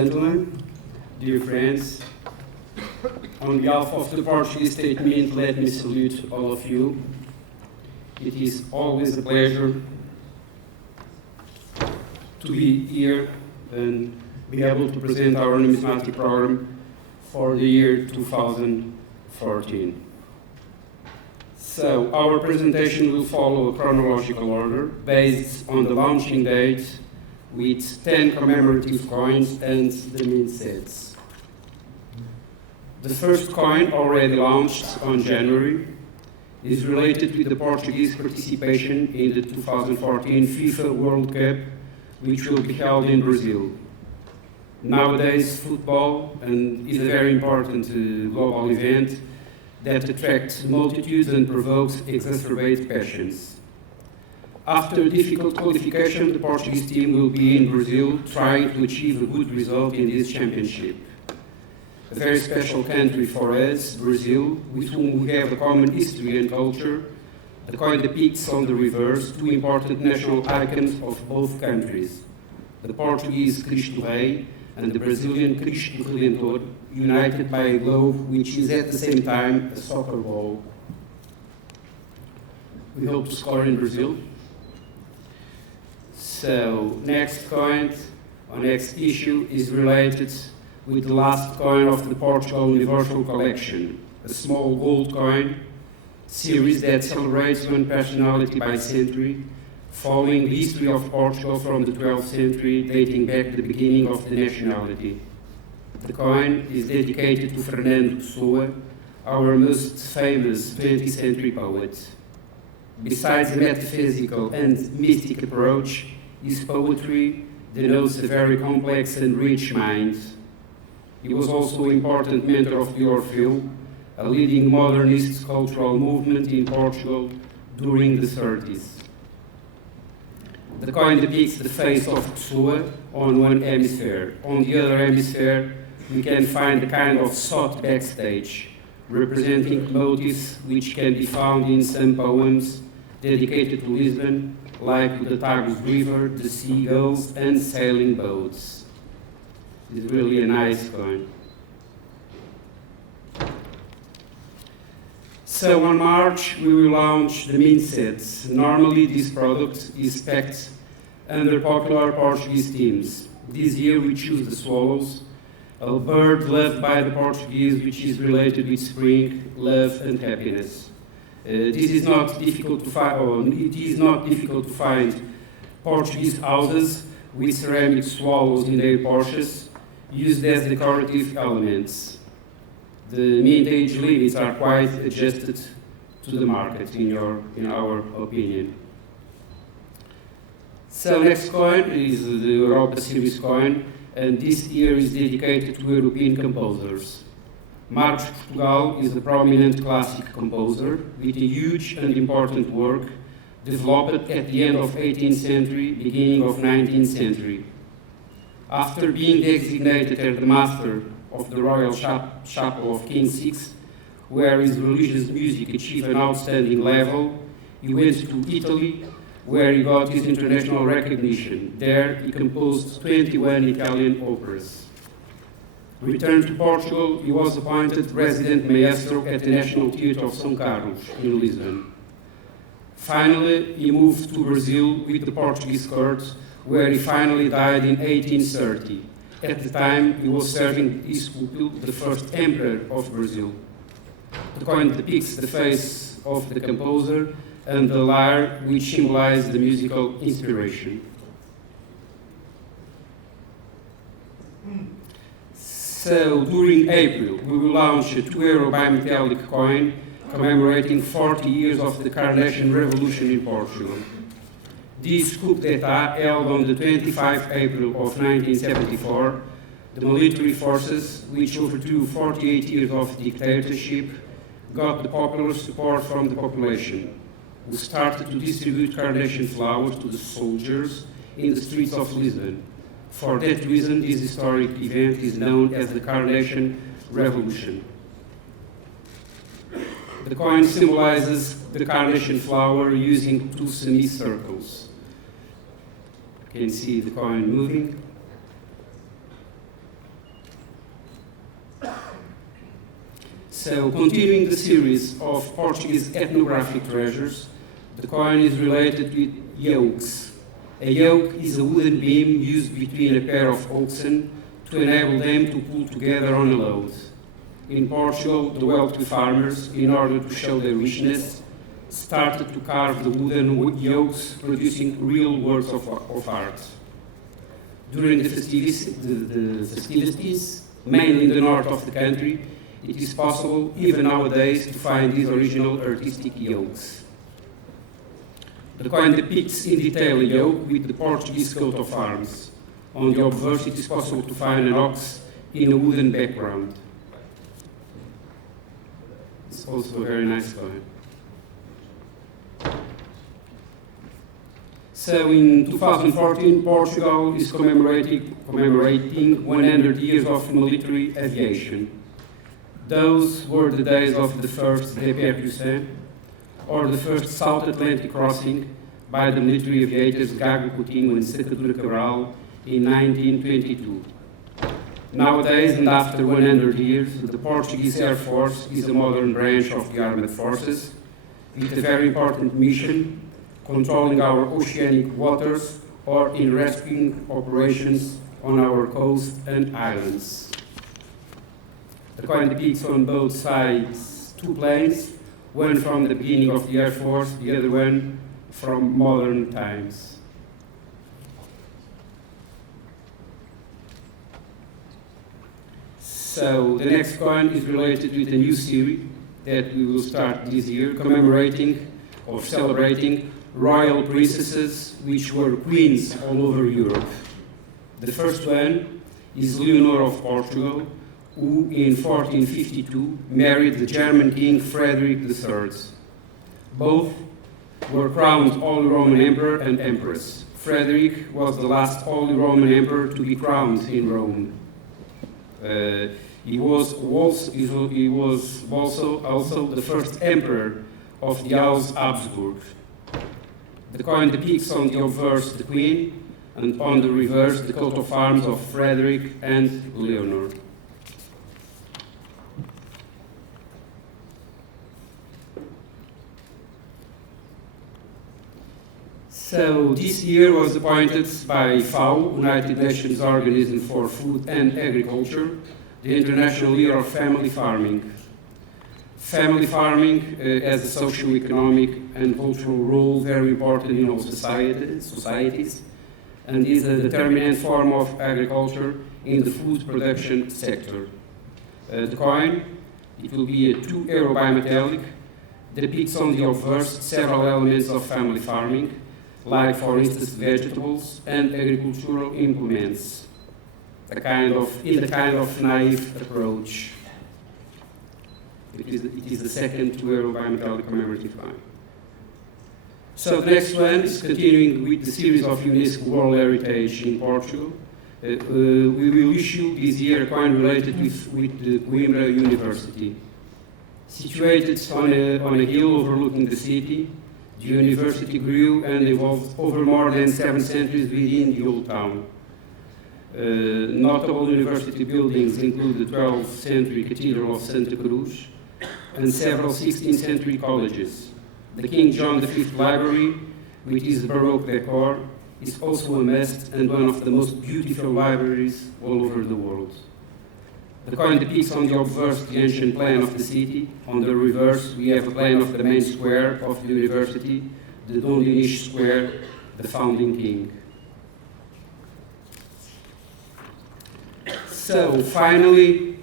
gentlemen, dear friends, on behalf of the Portuguese State Mint, let me salute all of you. It is always a pleasure to be here and be able to present our numismatic program for the year 2014. So, our presentation will follow a chronological order based on the launching date with 10 commemorative coins and the mint sets. The first coin, already launched on January, is related with the Portuguese participation in the 2014 FIFA World Cup, which will be held in Brazil. Nowadays, football is a very important global event that attracts multitudes and provokes exacerbated passions. After difficult qualification, the Portuguese team will be in Brazil trying to achieve a good result in this championship. A very special country for us, Brazil, with whom we have a common history and culture. The coin depicts on the reverse two important national icons of both countries, the Portuguese Cristo Rei and the Brazilian Cristo Redentor, united by a globe which is at the same time a soccer ball. We hope to score in Brazil. So, next coin, or next issue, is related with the last coin of the Portugal Universal Collection, a small gold coin series that celebrates one personality by century, following the history of Portugal from the 12th century, dating back to the beginning of the nationality. The coin is dedicated to Fernando PESSOA, our most famous 20th century poet. Besides a metaphysical and mystic approach, his poetry denotes a very complex and rich mind. He was also an important mentor of the Orfeu, a leading modernist cultural movement in Portugal during the 30s. The coin depicts the face of PESSOA on one hemisphere. On the other hemisphere, we can find a kind of sought backstage, representing motifs which can be found in some poems dedicated to Lisbon, like the Tagus River, the seagulls, and sailing boats. It's really a nice coin. So on March, we will launch the mint sets. Normally, this product is packed under popular Portuguese themes. This year, we choose the swallows, a bird loved by the Portuguese, which is related with spring, love, and happiness. It is not difficult to find Portuguese houses with ceramic swallows in their porches, used as decorative elements. The mint age limits are quite adjusted to the market, in our opinion. So next coin is the Europa series coin, and this year is dedicated to European composers. Marcos Portugal is a prominent classic composer with a huge and important work developed at the end of 18th century, beginning of 19th century. After being designated as the master of the Royal Chapel of King VI, where his religious music achieved an outstanding level, he went to Italy, where he got his international recognition. There, he composed 21 Italian operas. Returned to Portugal, he was appointed resident maestro at the National Theatre of São Carlos in Lisbon. Finally, he moved to Brazil with the Portuguese court, where he finally died in 1830. At the time, he was serving his pupil, the first emperor of Brazil. The coin depicts the face of the composer and the lyre, which symbolize the musical inspiration. So, during April, we will launch a €2 bimetallic coin commemorating 40 years of the Carnation Revolution in Portugal. This coup d'etat, held on the 25th April of 1974, the military forces, which overthrew 48 years of dictatorship, got the popular support from the population, who started to distribute carnation flowers to the soldiers in the streets of Lisbon. For that reason, this historic event is known as the Carnation Revolution. The coin symbolizes the carnation flower using two semicircles. You can see the coin moving. So, continuing the series of Portuguese ethnographic treasures, the coin is related with yokes. A yoke is a wooden beam used between a pair of oxen to enable them to pull together on a load. In Portugal, the wealthy farmers, in order to show their richness, started to carve the wooden yokes, producing real works of art. During the festivities, mainly in the north of the country, it is possible, even nowadays, to find these original artistic yokes. The coin depicts in detail a yoke with the Portuguese coat of arms. On the obverse, it is possible to find an ox in a wooden background. It's also a very nice coin. So in 2014, Portugal is commemorating 100 years of military aviation. Those were the days of the first Dépêche, or the first South Atlantic crossing by the military aviators Gago Coutinho and Sacadura Cabral in 1922. Nowadays, and after 100 years, the Portuguese Air Force is a modern branch of the armed forces with a very important mission, controlling our oceanic waters or in rescuing operations on our coast and islands. The coin depicts on both sides two planes, one from the beginning of the Air Force, the other one from modern times. So the next coin is related with a new series that we will start this year, commemorating or celebrating royal princesses which were queens all over Europe. The first one is Leonor of Portugal, who in 1452 married the German king Frederick III. Both were crowned Holy Roman Emperor and Empress. Frederick was the last Holy Roman Emperor to be crowned in Rome. He was also the first emperor of the House Habsburg. The coin depicts on the obverse the Queen, and on the reverse the coat of arms of Frederick and Leonor. So this year was appointed by FAO, United Nations Organism for Food and Agriculture, the International Year of Family Farming. Family farming has a socio-economic and cultural role very important in all societies, and is a determinant form of agriculture in the food production sector. The coin, it will be a €2 bimetallic, depicts on the obverse several elements of family farming, like for instance vegetables and agricultural implements, in a kind of naive approach. It is the second €2 bimetallic commemorative coin. So the next one is continuing with the series of UNESCO World Heritage in Portugal. We will issue this year a coin related with the Coimbra University. Situated on a hill overlooking the city, the university grew and evolved over more than 7 centuries within the old town. Notable university buildings include the 12th century Cathedral of Santa Cruz and several 16th century colleges. The King John V Library, with its Baroque decor, is also a must and one of the most beautiful libraries all over the world. The coin depicts on the obverse the ancient plan of the city. On the reverse, we have a plan of the main square of the university, the Dom Dinis Square, the founding king. So, finally,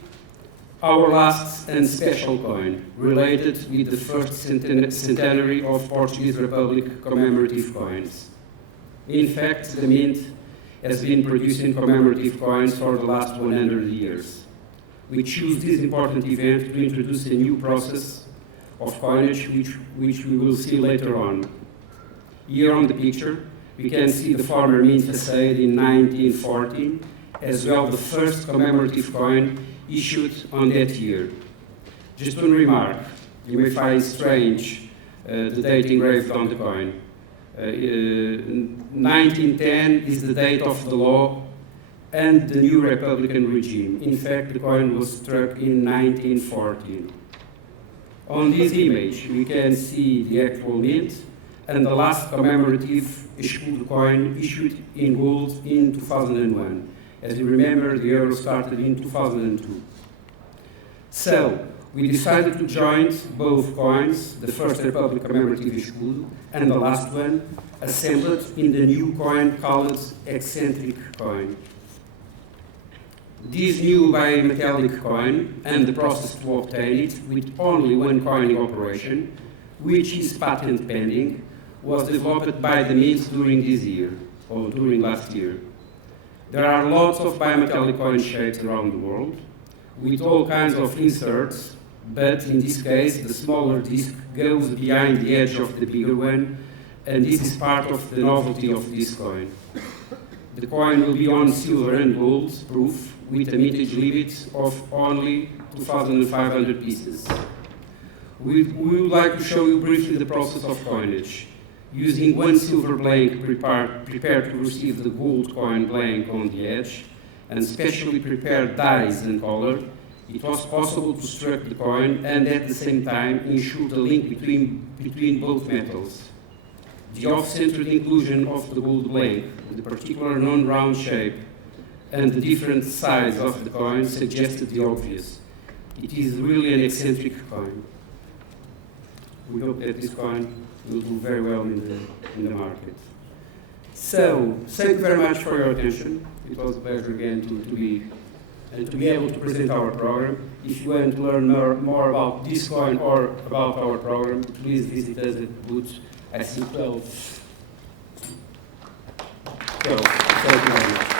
our last and special coin, related with the first centenary of Portuguese Republic commemorative coins. In fact, the Mint has been producing commemorative coins for the last 100 years. We choose this important event to introduce a new process of coinage, which we will see later on. Here on the picture, we can see the former Mint facade in 1914, as well the first commemorative coin issued on that year. Just one remark, you may find strange the date engraved on the coin. 1910 is the date of the law and the new republican regime. In fact, the coin was struck in 1914. On this image, we can see the actual mint and the last commemorative issued coin issued in gold in 2001. As you remember, the euro started in 2002. So, we decided to join both coins, the first Republic commemorative issued and the last one, assembled in the new coin called eccentric coin. This new bimetallic coin and the process to obtain it with only one coining operation, which is patent pending, was developed by the Mint during this year, or during last year. There are lots of bimetallic coin shapes around the world, with all kinds of inserts, but in this case, the smaller disc goes behind the edge of the bigger one, and this is part of the novelty of this coin. The coin will be on silver and gold proof, with a mintage limit of only 2,500 pieces. We would like to show you briefly the process of coinage. Using one silver blank prepared to receive the gold coin blank on the edge, and specially prepared dies and color, it was possible to struck the coin and at the same time ensure the link between both metals. The off-centered inclusion of the gold blank, the particular non-round shape, and the different size of the coin suggested the obvious. It is really an eccentric coin. We hope that this coin will do very well in the market. So, thank you very much for your attention. It was a pleasure again to be able to present our program. If you want to learn more about this coin or about our program, please visit us at booth IC12. So, thank you very much.